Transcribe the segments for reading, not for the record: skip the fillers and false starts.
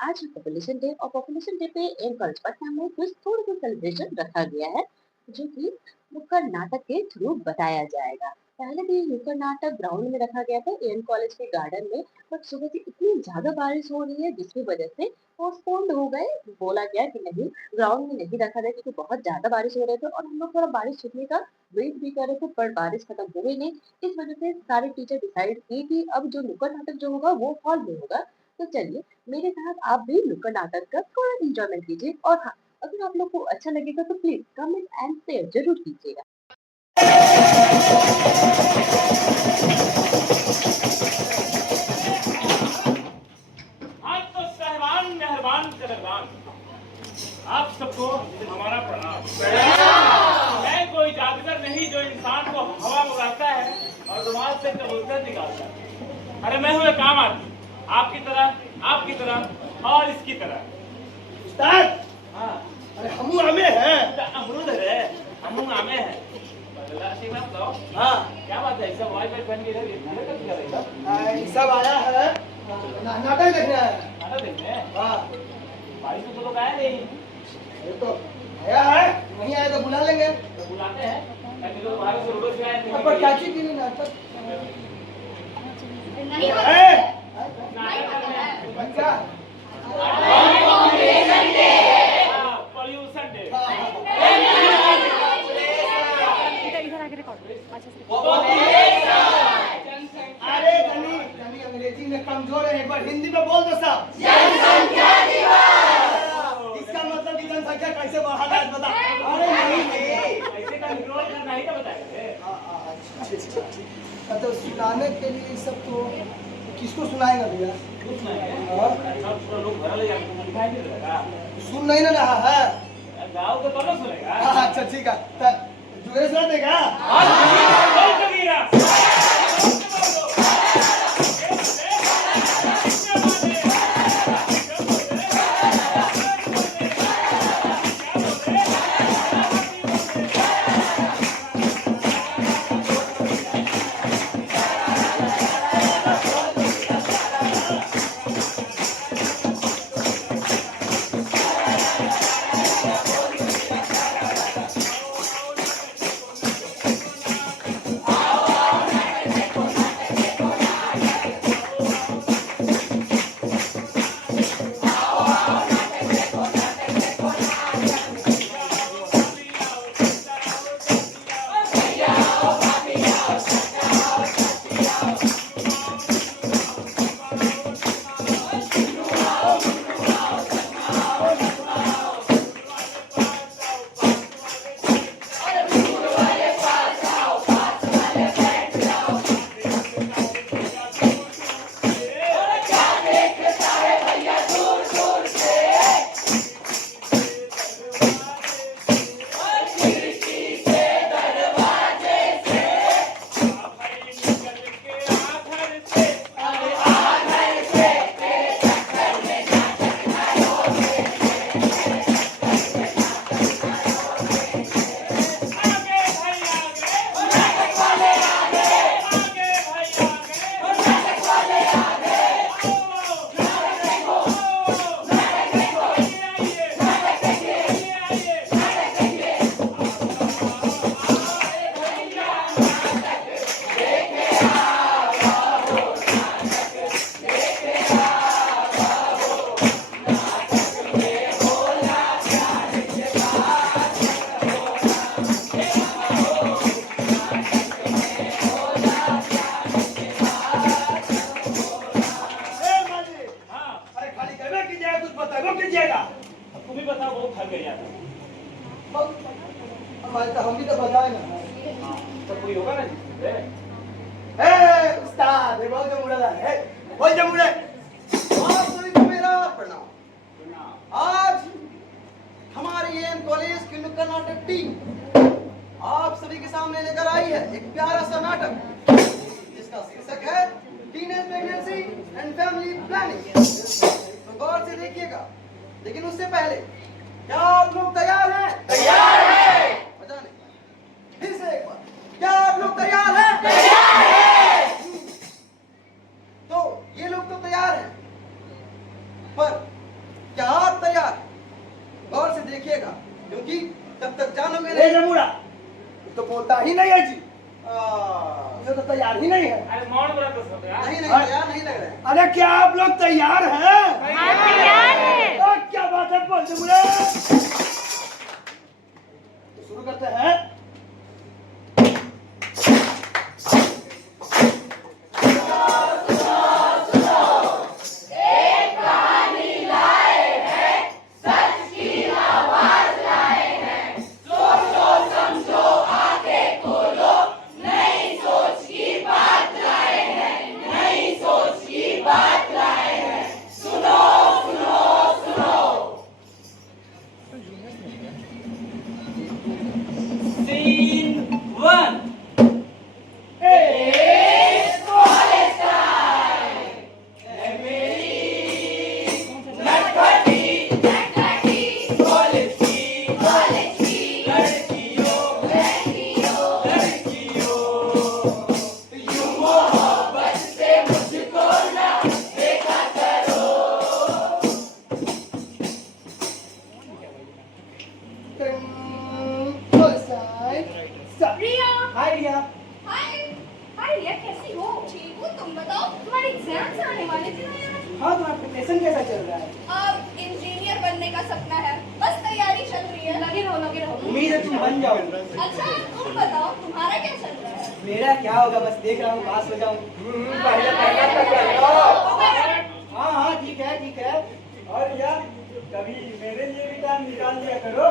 आज population day और population day पे एम कॉलेज पटना में कुछ थोड़ा सा सेलिब्रेशन रखा गया है जो कि नुक्कड़ नाटक के थ्रू बताया जाएगा। पहले भी नुक्कड़ नाटक ग्राउंड में रखा गया था एम कॉलेज के गार्डन में, बट सुबह से इतनी ज्यादा बारिश हो रही है जिसकी वजह से पोस्टपोन्ड हो गए। बोला गया कि नहीं, ग्राउंड में नहीं रखा जाए क्योंकि बहुत ज्यादा बारिश हो रहे थे और हम लोग थोड़ा बारिश छूटने का वेट भी कर रहे थे, पर बारिश खत्म हो गई नहीं। इस वजह से सारे टीचर डिसाइड किए कि अब जो नुक्कड़ नाटक जो होगा वो हॉल में होगा। तो चलिए, मेरे साथ आप भी नुक्कड़ नाटक का थोड़ा एंजॉयमेंट कीजिए, और हाँ, अगर आप लोग को अच्छा लगेगा तो प्लीज कमेंट एंड शेयर जरूर कीजिएगा। आज तो साहिबान मेहरबान कदरदान, आप सबको हमारा प्रणाम। मैं कोई जादूगर नहीं जो इंसान को हवा में उड़ाता है और रुमाल से कबूतर निकालता है। अरे मैं हूँ एक आम आदमी, आपकी तरह और इसकी तरह। उस्ताद, हाँ, अरे हमू आमे हैं। अमरूद है, हम आमे हैं। हाँ, क्या बात है, सब वाई फाई बन गई। ये सब आया है नाटक देखने आया है। खाना देखते हैं, हाँ, बारिश में तो लोग आए नहीं, ये तो आया है, नहीं आया तो बुला लेंगे। तो बुलाते हैं। ताकि लोग बाहर से रोड से आए अब पर क्या चीज के लिए नाटक नहीं है? नाटक पॉल्यूशन डे। अरे धनी धनी अंग्रेजी में कमजोर है, एक बार हिंदी में बोल दो सब। इसका मतलब कि जनसंख्या कैसे बढ़ा जाए बता। अरे नहीं ऐसे कंट्रोल करना ही तो बताएंगे। तो सुनाने के लिए सब तो किसको सुनाएगा भैया? कुछ नहीं है, हाँ? सब लोग घर ले जाकर दिखाई नहीं देगा। सुन नहीं ना रहा है। गाँव तो कौन सुनेगा? अच्छा ठीक है, जुए सुना देगा। बोल तो गिरा। तुम ही बताओ, बहुत थक गया था। हमारे तो हम भी तो बताए ना। तो कोई होगा ना जिससे? उस्ताद, ये बहुत जमुड़ा है। बहुत जमुड़ा है। आप सभी को मेरा प्रणाम। आज हमारी एम कॉलेज की नुक्कड़ नाटक टीम आप सभी के सामने लेकर आई है एक प्यारा सा नाटक जिसका शीर्षक है teenage pregnancy and family planning. तो गौर से देखिएगा, लेकिन उससे पहले क्या आप लोग तैयार हैं? तैयार हैं। मजा नहीं, फिर से एक बार, क्या आप लोग तैयार हैं? तैयार हैं। तो ये लोग तो तैयार हैं, पर ही नहीं है जी, आ, ये तो तैयार ही नहीं है। अरे मौन व्रत हो गया। नहीं नहीं तैयार नहीं लग रहे हैं। अरे क्या आप लोग तैयार हैं? हाँ, तैयार हैं। क्या बात है, बोल दे मुझे। तो शुरू करते हैं। रिया। हाय रिया। हाय। हाय रिया, कैसी हो? ठीक हूँ, तुम बताओ। तुम्हारे एग्जाम्स आने वाले थे ना यार। हाँ, तुम्हारा प्रिपरेशन कैसा चल रहा है? अब इंजीनियर बनने का सपना है, बस तैयारी चल रही है। लगे रहो, लगे रहो। उम्मीद है तुम बन जाओगे। अच्छा, तुम बताओ, तुम्हारा क्या चल रहा है? मेरा क्या होगा, बस देख रहा हूँ पास हो जाऊँ। हाँ हाँ, ठीक है ठीक है। और यार कभी मेरे लिए भी टाइम निकाल दिया करो।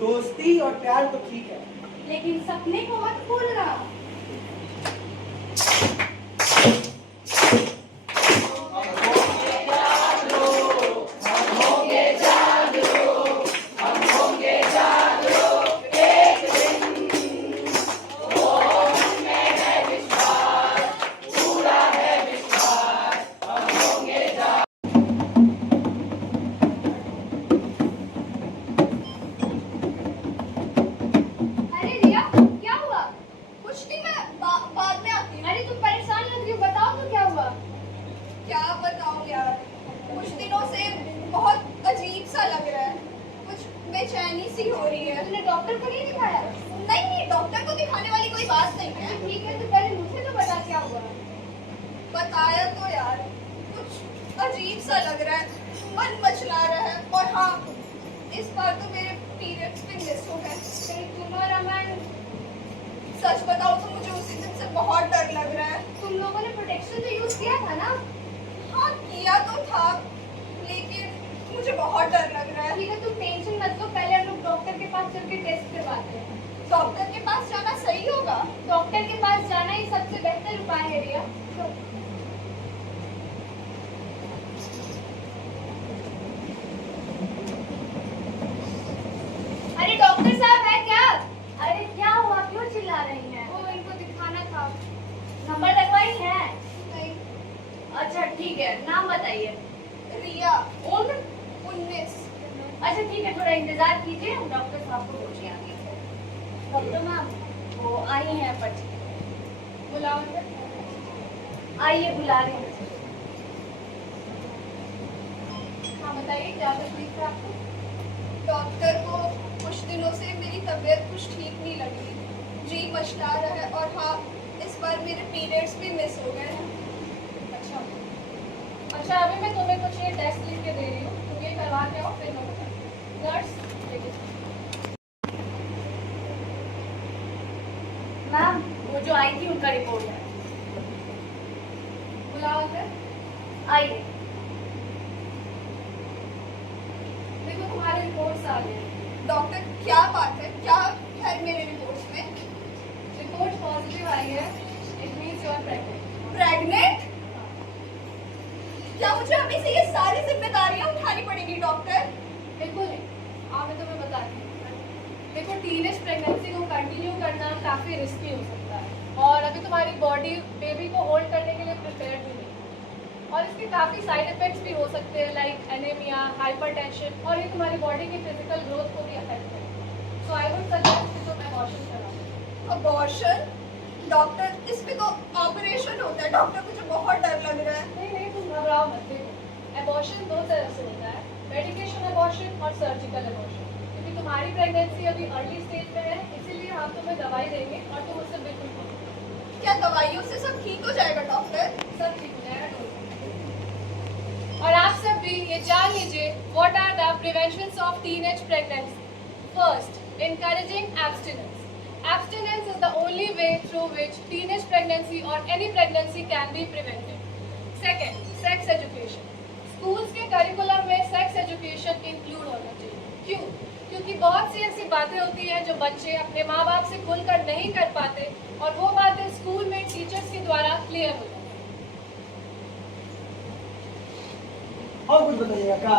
दोस्ती और प्यार तो ठीक है, लेकिन सपने को मत भूलना। अरे रिया, क्या हुआ? कुछ नहीं, मैं बाद में आती हूँ। अरे तुम परेशान लग रही हो, बताओ तो क्या हुआ? क्या बताऊँ यार, कुछ दिनों से बहुत अजीब सा लग रहा है, कुछ बेचैनी सी हो रही है। तुमने डॉक्टर को नहीं दिखाया? नहीं नहीं, डॉक्टर को दिखाने वाली कोई बात नहीं है। ठीक है, तो पहले मुझे तो बता क्या हुआ। बताया तो यार, कुछ अजीब सा लग रहा है, मन मचला रहा है, और हाँ, इस बार तो मेरे पीरियड्स भी मिस हो गए। तुम्हारा मन, सच बताओ तो मुझे उसी दिन से बहुत डर लग रहा है। तुम लोगों ने प्रोटेक्शन तो यूज किया था ना? हाँ, किया तो था, लेकिन मुझे बहुत डर लग रहा है। ठीक है, तुम टेंशन मत लो, पहले हम लोग डॉक्टर के पास चल के टेस्ट करवाते हैं। डॉक्टर के पास जाना सही होगा? डॉक्टर के पास जाना ही सबसे बेहतर उपाय है रिया। अरे डॉक्टर साहब है क्या? अरे क्या हुआ, क्यों चिल्ला रही हैं? वो इनको दिखाना था। नंबर लगवाई है? नहीं। अच्छा ठीक है, नाम बताइए। रिया। उम्र? 19। अच्छा ठीक है, थोड़ा इंतजार कीजिए, हम डॉक्टर साहब को पूछे आगे। डॉक्टर मैम, वो आई हैं पर्ची, बुलाओ। आइए, बुला रहे हैं। हाँ बताइए, क्या तकलीफ है आपको? डॉक्टर को कुछ दिनों से मेरी तबीयत कुछ ठीक नहीं लग रही, जी मचला रहा है, और हाँ, इस बार मेरे पीरियड्स भी मिस हो गए हैं। अच्छा अच्छा, अभी मैं तुम्हें कुछ ये टेस्ट लिख के दे रही हूँ, तुम ये करवा के आओ, फिर मैं बताऊँ। नर्स, मैम, वो जो आई थी उनका रिपोर्ट है। बुलाओ फिर। आइए। देखो, तुम्हारे रिपोर्ट्स आ गए। डॉक्टर, क्या बात है, क्या है मेरे रिपोर्ट्स में? रिपोर्ट पॉजिटिव आई है, it means you are pregnant. Pregnant? क्या मुझे अभी से ये सारी जिम्मेदारियां उठानी पड़ेगी डॉक्टर? बिल्कुल नहीं, मैं तुम्हें बताती हूँ। देखो, टीनेज प्रेगनेंसी को कंटिन्यू करना काफ़ी रिस्की हो सकता है, और अभी तुम्हारी बॉडी बेबी को होल्ड करने के लिए प्रिपेयर्ड भी नहीं, और इसके काफ़ी साइड इफेक्ट्स भी हो सकते हैं, लाइक एनीमिया, हाइपरटेंशन, और ये तुम्हारी बॉडी की फिजिकल ग्रोथ को भी अफेक्ट करेगा। सो आई वुड सजेस्ट कि तुम अबॉर्शन कराओ। अबॉर्शन? डॉक्टर, इसमें तो ऑपरेशन होता है। डॉक्टर, मुझे बहुत डर लग रहा है। नहीं नहीं, तुम घबराओ मत। देखो, अबॉर्शन दो तरह से होता है, मेडिकेशन अबॉर्शन और सर्जिकल अबॉर्शन। क्योंकि तुम्हारी प्रेगनेंसी अभी अर्ली स्टेज में है, इसीलिए हम तुम्हें दवाई देंगे और तुम उससे बिल्कुल ठीक हो। क्या दवाइयों से सब ठीक हो जाएगा डॉक्टर? सब ठीक हो जाएगा डॉक्टर। और आप सब भी ये जान लीजिए what are the preventions of teenage pregnancy. First, encouraging abstinence. Abstinence is the only way through which teenage pregnancy or any pregnancy can be prevented. Second, sex education. Schools के करिकुलम में sex education include होना चाहिए। क्यों? क्योंकि बहुत सी ऐसी बातें होती हैं जो बच्चे अपने माँ बाप से खुलकर नहीं कर पाते और वो बातें स्कूल में टीचर्स के द्वारा क्लियर हो जाती हैं। और कुछ बताइएगा क्या?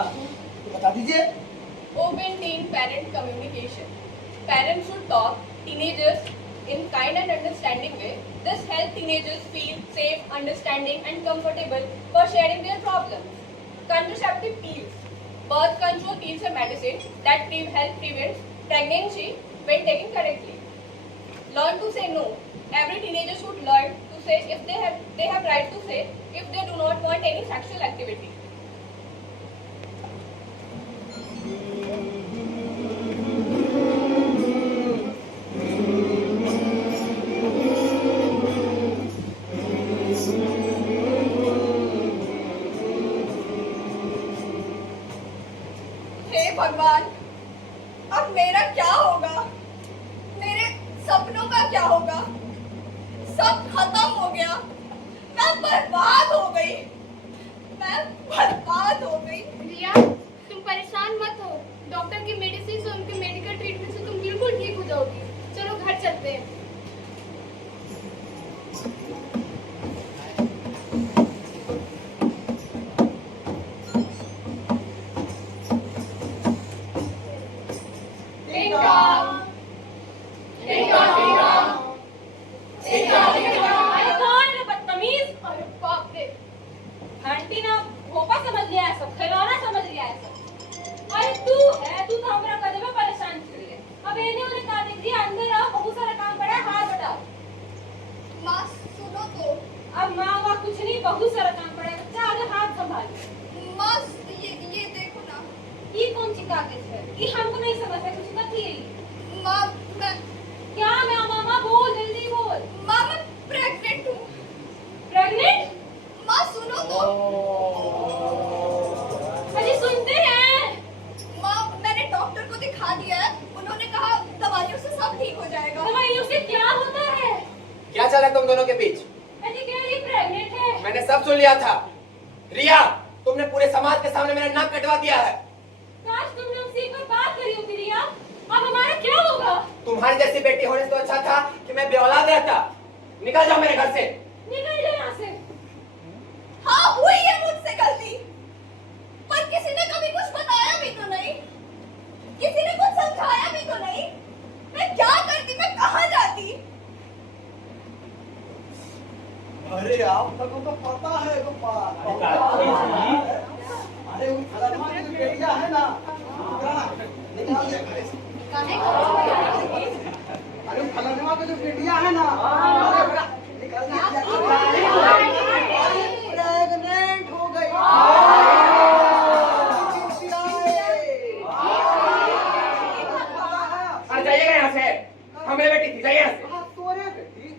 तो बता दीजिए। Open teen parent communication. Parents should talk teenagers in kind and understanding way. This helps teenagers feel safe, understanding and comfortable for sharing their problems. Contraceptive pills. Birth control pills are medicine that help prevent pregnancy when taken correctly. Learn to say no. Every teenager should learn to say if they have right to say if they do not want any sexual activity. हे भगवान, अब मेरा क्या होगा? मेरे सपनों का क्या होगा? सब खत्म हो गया। मैं बर्बाद हो गई। रिया, तुम परेशान मत हो। डॉक्टर की मेडिसिन और उनके मेडिकल ट्रीटमेंट से तुम बिल्कुल ठीक हो जाओगी। चलो घर चलते हैं। अरे कौन है बदतमीज? अरे बाप रे, आंटी ना भोपा समझ लिया है, सब खिलौना समझ लिया है सब। अरे तू तो हमरा कदे में परेशान कर रही है। अब एने ओने का देख दिया, अंदर आओ, बहुत सारा काम पड़ा है, हाथ बढ़ाओ। माँ सुनो तो। अब माँ कुछ नहीं, बहुत सारा काम पड़ा है, बच्चा आगे हाथ संभाल। माँ ये देखो ना, ये कौन सी कागज है? ये हमको नहीं समझ है, कुछ मत ये। माँ मैं क्या? मैं मामा बोल, जल्दी बोल। माँ मैं प्रेग्नेंट हूँ। प्रेग्नेंट? माँ सुनो तो। अरे सुनते हैं। माँ मैंने डॉक्टर को दिखा दिया है, उन्होंने कहा दवाइयों से सब ठीक हो जाएगा। दवाइयों से क्या होता है? क्या चला तुम दोनों के बीच? अरे क्या ये प्रेग्नेंट है? मैंने सब सुन लिया था। रिया, तुमने पूरे समाज के सामने मेरा नाक कटवा दिया है। काश तुमने उससे एक बार बात करी होती रिया। अब हमारा क्या होगा? तुम्हारी जैसी बेटी होने से तो अच्छा था कि मैं बेऔलाद रहता। निकल जाओ मेरे घर से। निकल जाओ यहाँ से। हाँ हुई है मुझसे गलती, पर किसी ने कभी कुछ बताया भी तो नहीं, किसी ने कुछ समझाया भी तो नहीं। मैं क्या करती, मैं कहाँ जाती? अरे आप सबको तो पता है गोपाल। अरे उन फलाना की जो बेटियां है ना, निकाल दे घर से। अरे उन फलाना की जो बेटियां है ना, निकाल दे। प्रेग्नेंट हो गई। अरे जाइएगा यहाँ से, हमें बेटी थी, जाइए यहाँ से। तोरे बेटी?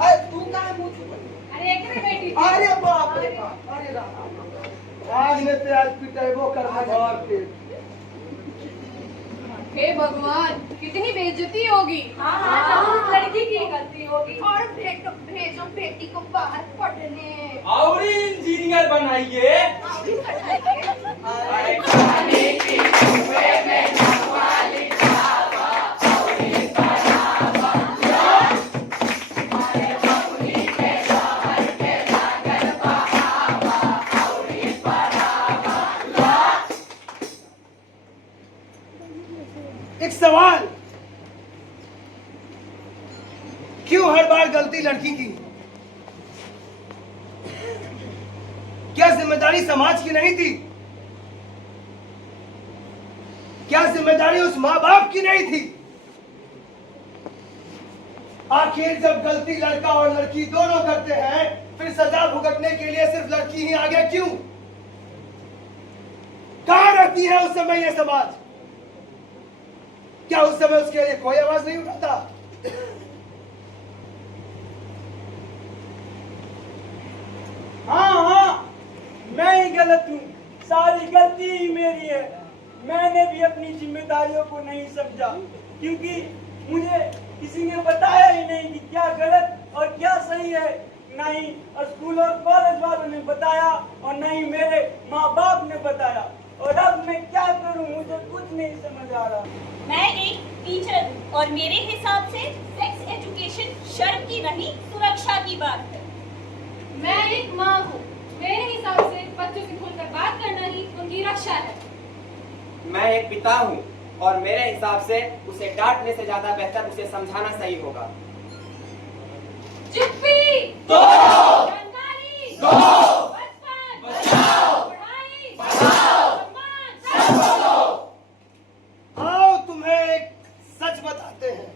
अरे तू कहाँ मुँह छुपा? अरे एक बेटी। अरे बाप रे बाप, अरे राम। आज ने ते आज पिटेबो करना घर पे। हे भगवान, कितनी बेइज्जती होगी। हाँ उस लड़की की गलती होगी। और भेजो बेटी को बाहर पढ़ने। और इंजीनियर बनाइए। एक सवाल, क्यों हर बार गलती लड़की की? क्या जिम्मेदारी समाज की नहीं थी? क्या जिम्मेदारी उस माँ बाप की नहीं थी? आखिर जब गलती लड़का और लड़की दोनों करते हैं, फिर सजा भुगतने के लिए सिर्फ लड़की ही आगे क्यों? कहाँ रहती है उस समय ये समाज? क्या उस समय उसके लिए कोई आवाज नहीं उठाता? हाँ, मैं ही गलत हूँ, सारी गलती ही मेरी है। मैंने भी अपनी जिम्मेदारियों को नहीं समझा, क्योंकि मुझे किसी ने बताया ही नहीं कि क्या गलत और क्या सही है। ना ही स्कूल और कॉलेज वालों ने बताया और न ही मेरे माँ बाप ने बताया। और अब मैं क्या करूँ, मुझे कुछ नहीं समझ आ रहा। मैं एक टीचर हूँ और मेरे हिसाब से सेक्स एजुकेशन शर्म की नहीं, सुरक्षा की बात है। मैं एक माँ हूँ, मेरे हिसाब से बच्चों से खुलकर बात करना ही उनकी रक्षा है। मैं एक पिता हूँ और मेरे हिसाब से उसे डांटने से ज्यादा बेहतर उसे समझाना सही होगा। जिप्पी दो, जानकारी दो, बचपन बचाओ, पढ़ाई बढ़ाओ, सम्मान सब बोलो। आओ तुम्हें एक सच बताते हैं,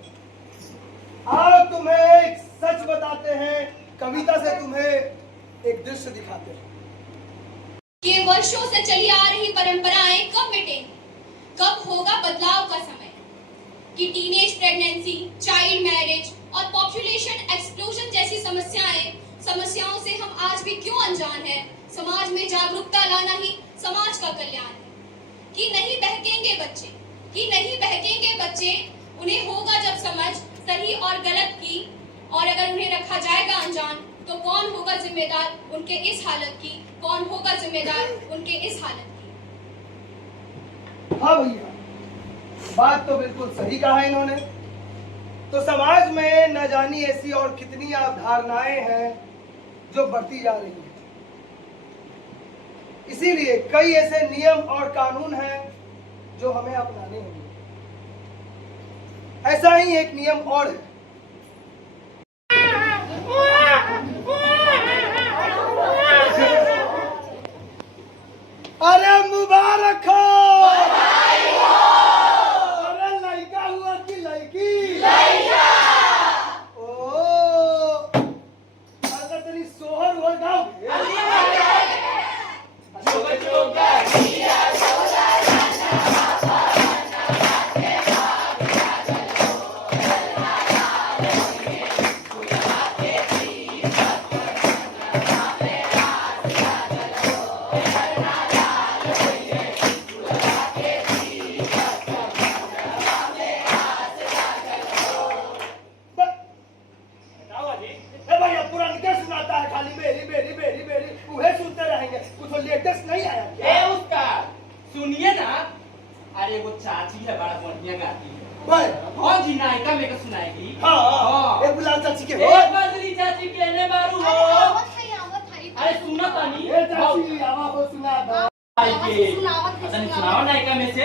आओ तुम्हें एक सच बताते हैं। कविता से तुम्हें एक दृश्य दिखाते हैं। ये वर्षों से चली आ रही परंपराएं कब मिटेंगी? कब होगा बदलाव का समय? कि टीनेज प्रेगनेंसी, चाइल्ड मैरिज और पॉपुलेशन एक्सप्लोजन जैसी समस्याओं से हम आज भी क्यों अनजान हैं? समाज में जागरूकता लाना ही समाज का कल्याण है। कि नहीं बहकेंगे बच्चे, कि नहीं बहकेंगे बच्चे, उन्हें होगा जब समझ सही और गलत की। और अगर उन्हें रखा जाएगा अनजान, तो कौन होगा जिम्मेदार उनके इस हालत की? कौन होगा जिम्मेदार उनके इस हालत की? हाँ भैया, बात तो बिल्कुल सही कहा इन्होंने। तो समाज में न जानी ऐसी और कितनी अवधारणाएं हैं जो बढ़ती जा रही हैं। इसीलिए कई ऐसे नियम और कानून हैं जो हमें अपनाने होंगे। ऐसा ही एक नियम और है। अरे मुबारक हो, अरे लड़का हुआ कि लड़की? ओ, अगर तेरी सोहर हो गाँव सुनिए ना, अरे वो चाची है बड़ा बढ़िया गाती है। भाई हाँ जी, नायिका मेरे को सुनाएगी। हाँ, एक बुलाओ चाची के हो। एक बजरी चाची कहने मारू हो। अरे सुना तानी। ए चाची, आवाज़ हो सुना दो। सुनाओ नायिका में से। ए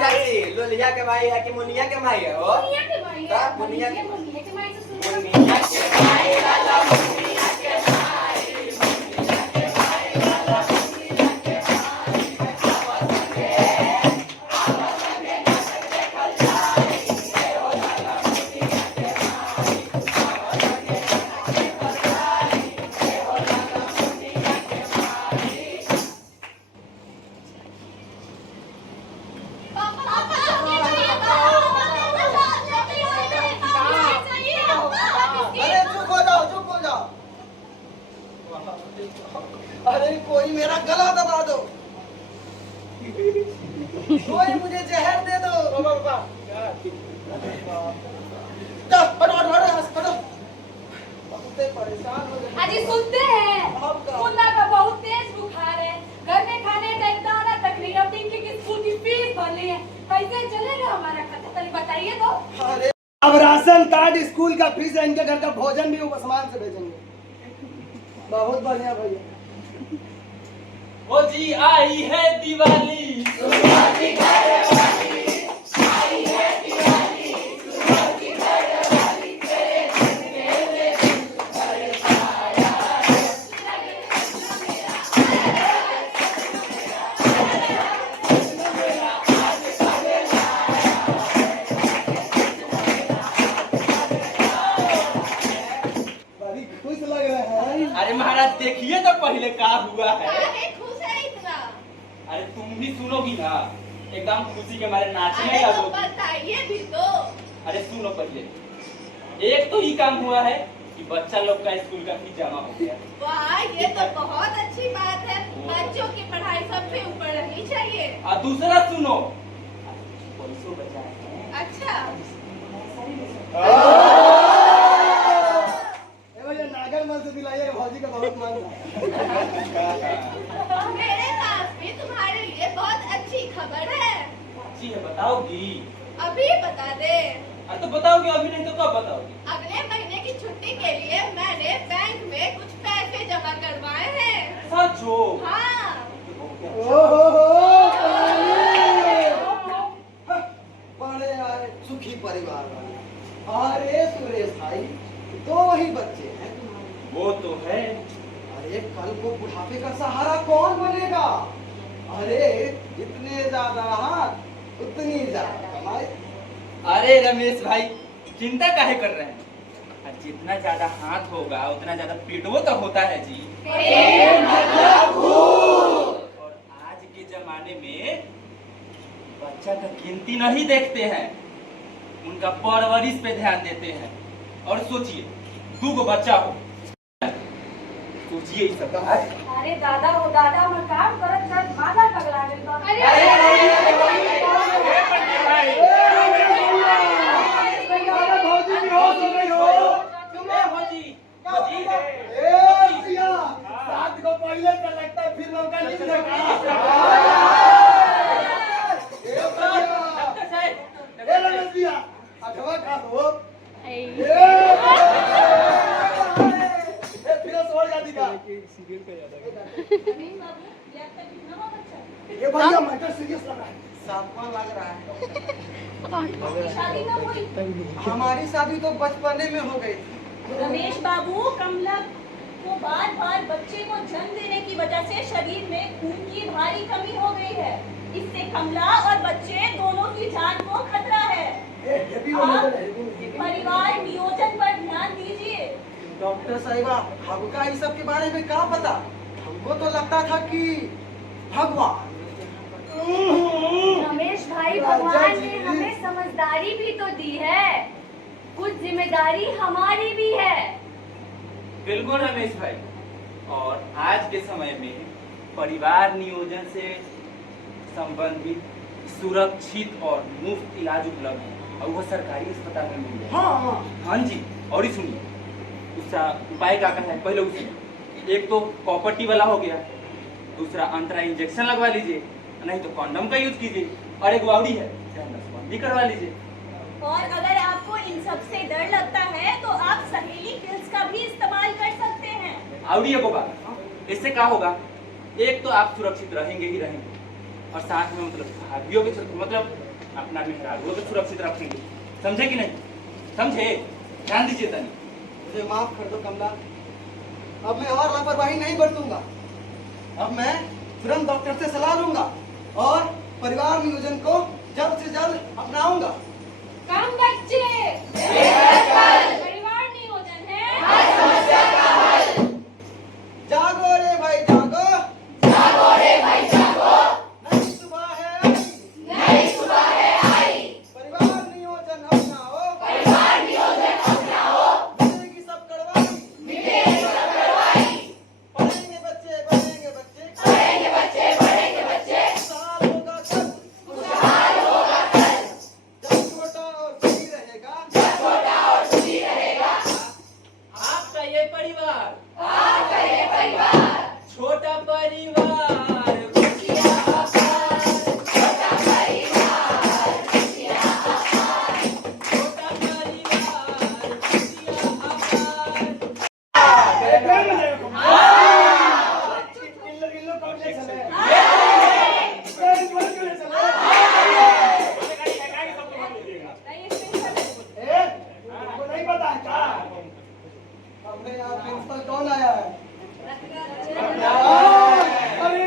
चाची, लोलिया के भाई है कि मुनिया के भाई है? वो मुनिया के भाई का है। मुनिया के मुनिया के भाई से सुनो। मुनिया के भाई लाला मुनिया के भाई। अरे चुप हो जाओ, चुप हो जाओ। अरे कोई मेरा गला दबा दो, कोई मुझे जहर दे दो। हटो हटो हटो, हटो। बहुत परेशान हो गए। अजी सुनते हैं, आपका। मुन्ना का बहुत तेज बुखार है, घर में खाने का एक दाना तक नहीं, अब टिंकी की स्कूल की फीस भरनी है, कैसे चलेगा हमारा खर्चा? तनी बताइए तो। अरे अब राशन कार्ड, स्कूल का फीस, इनके घर का भोजन भी वो आसमान से भेजेंगे। बहुत बढ़िया भैया। ओ जी आई है दिवाली। बड़ी खुश लग रहे हैं। अरे महाराज देखिए तो पहले क्या हुआ है। खुश है इतना? अरे तुम भी सुनोगी ना, एकदम खुशी के मारे नाचने अरे तो लगोगी। बताइए भी तो। अरे सुनो पहले, एक तो ही काम हुआ है कि बच्चा लोग का स्कूल का फीस जमा हो गया। वाह, ये तो बहुत अच्छी बात है। बच्चों की पढ़ाई सबसे ऊपर रहनी चाहिए। और दूसरा सुनो, पैसों बचा है। अच्छा, भैया नागर मन से दिलाइए, भौजी का बहुत मन है। मेरे पास भी तुम्हारे लिए बहुत अच्छी खबर है। जी है, बताओगी? अभी बता दे। अरे तो बताओगी, अभी नहीं तो कब बताओगी? अगले महीने की छुट्टी के लिए मैंने बैंक में कुछ पैसे जमा करवाए हैं। सच हो? हाँ। बड़े आए सुखी परिवार वाले। अरे सुरेश भाई, दो ही बच्चे हैं तुम्हारे। वो तो है। अरे कल को बुढ़ापे का सहारा कौन बनेगा? अरे जितने ज्यादा हाथ उतनी ज्यादा कमाई। अरे रमेश भाई, चिंता काहे कर रहे हैं? और जितना ज्यादा हाथ होगा उतना ज्यादा पेटवो तो होता है जी। और आज के जमाने में बच्चा का गिनती नहीं देखते हैं, उनका परवरिश पे ध्यान देते हैं। और सोचिए, 2 बच्चा हो, सोचिए इस सब। अरे दादा हो दादा, मैं काम करत करत माथा पगला गइल बा। अरे भौजी भी हो तो नहीं हो। साथ को पहले तो लगता है, फिर मौका नहीं मिलेगा। रमेश भैया, अठवा का हो। फिर सोच जाती का। ये भैया मैटर सीरियस लग रहा है। सातवां लग रहा है। शादी ना हुई। हमारी शादी तो बचपने में हो गई थी। रमेश बाबू, कमला को बार बार बच्चे को जन्म देने की वजह से शरीर में खून की भारी कमी हो गई है। इससे कमला और बच्चे दोनों की जान को खतरा है। आप परिवार नियोजन पर ध्यान दीजिए। डॉक्टर साहिबा, हमका इस सब के बारे में क्या पता? हमको तो लगता था कि भगवान। रमेश भाई, भगवान ने हमें समझदारी भी तो दी है, कुछ जिम्मेदारी हमारी भी है। बिल्कुल रमेश भाई, और आज के समय में परिवार नियोजन से संबंधित सुरक्षित और मुफ्त इलाज उपलब्ध है, और वो सरकारी अस्पताल में मिल जाएगा। हाँ जी। और ही सुनिए, उसका उपाय क्या है? पहले उसी एक तो कॉपर्टी वाला हो गया, दूसरा अंतरा इंजेक्शन लगवा लीजिए, नहीं तो कॉन्डम का यूज कीजिए, और एक वाउडी है, नसबंदी करवा लीजिए। और अगर आपको इन सब से डर लगता है तो आप सहेली पिल्स का भी इस्तेमाल कर सकते हैं। आवड़ी को बात, इससे क्या होगा? एक तो आप सुरक्षित रहेंगे ही रहेंगे, और साथ में मतलब भाभियों के मतलब अपना मेहराबुओं को सुरक्षित रखेंगे। समझे कि नहीं? समझे? ध्यान दीजिए तनी। मुझे माफ कर दो कमला, अब मैं और लापरवाही नहीं बरतूंगा। अब मैं तुरंत डॉक्टर से सलाह लूंगा और परिवार नियोजन को जल्द से जल्द अपनाऊंगा। काम बच्चे, परिवार नियोजन है हर समस्या का हल। जागो रे भाई जागो, जागो रे भाई जागो, नई सुबह है आई, नई सुबह है आई। परिवार नियोजन अपनाओ, परिवार नियोजन अपनाओ, मिलेगी सब करवाई, मिलेगी सब करवाई। पढ़ेंगे बच्चे बढ़ेंगे बच्चे, पढ़ेंगे बच्चे बढ़ेंगे बच्चे, खुशहाल होगा कल, खुशहाल होगा कल। जब छोटा और सुखी रहेगा, जब छोटा और सुखी रहेगा। आपका ये परिवार, आपका ये परिवार, छोटा परिवार, खुशियाँ आबाद, छोटा परिवार, खुशियाँ आबाद। छोटा परिवार, खुशियाँ आबाद। नहीं पता है क्या? अपने यहाँ प्रिंसिपल कौन आया है? अरे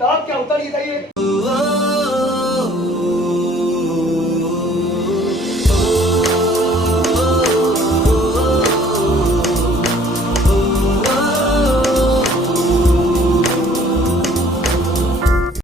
दांत क्या उतर ही रही है।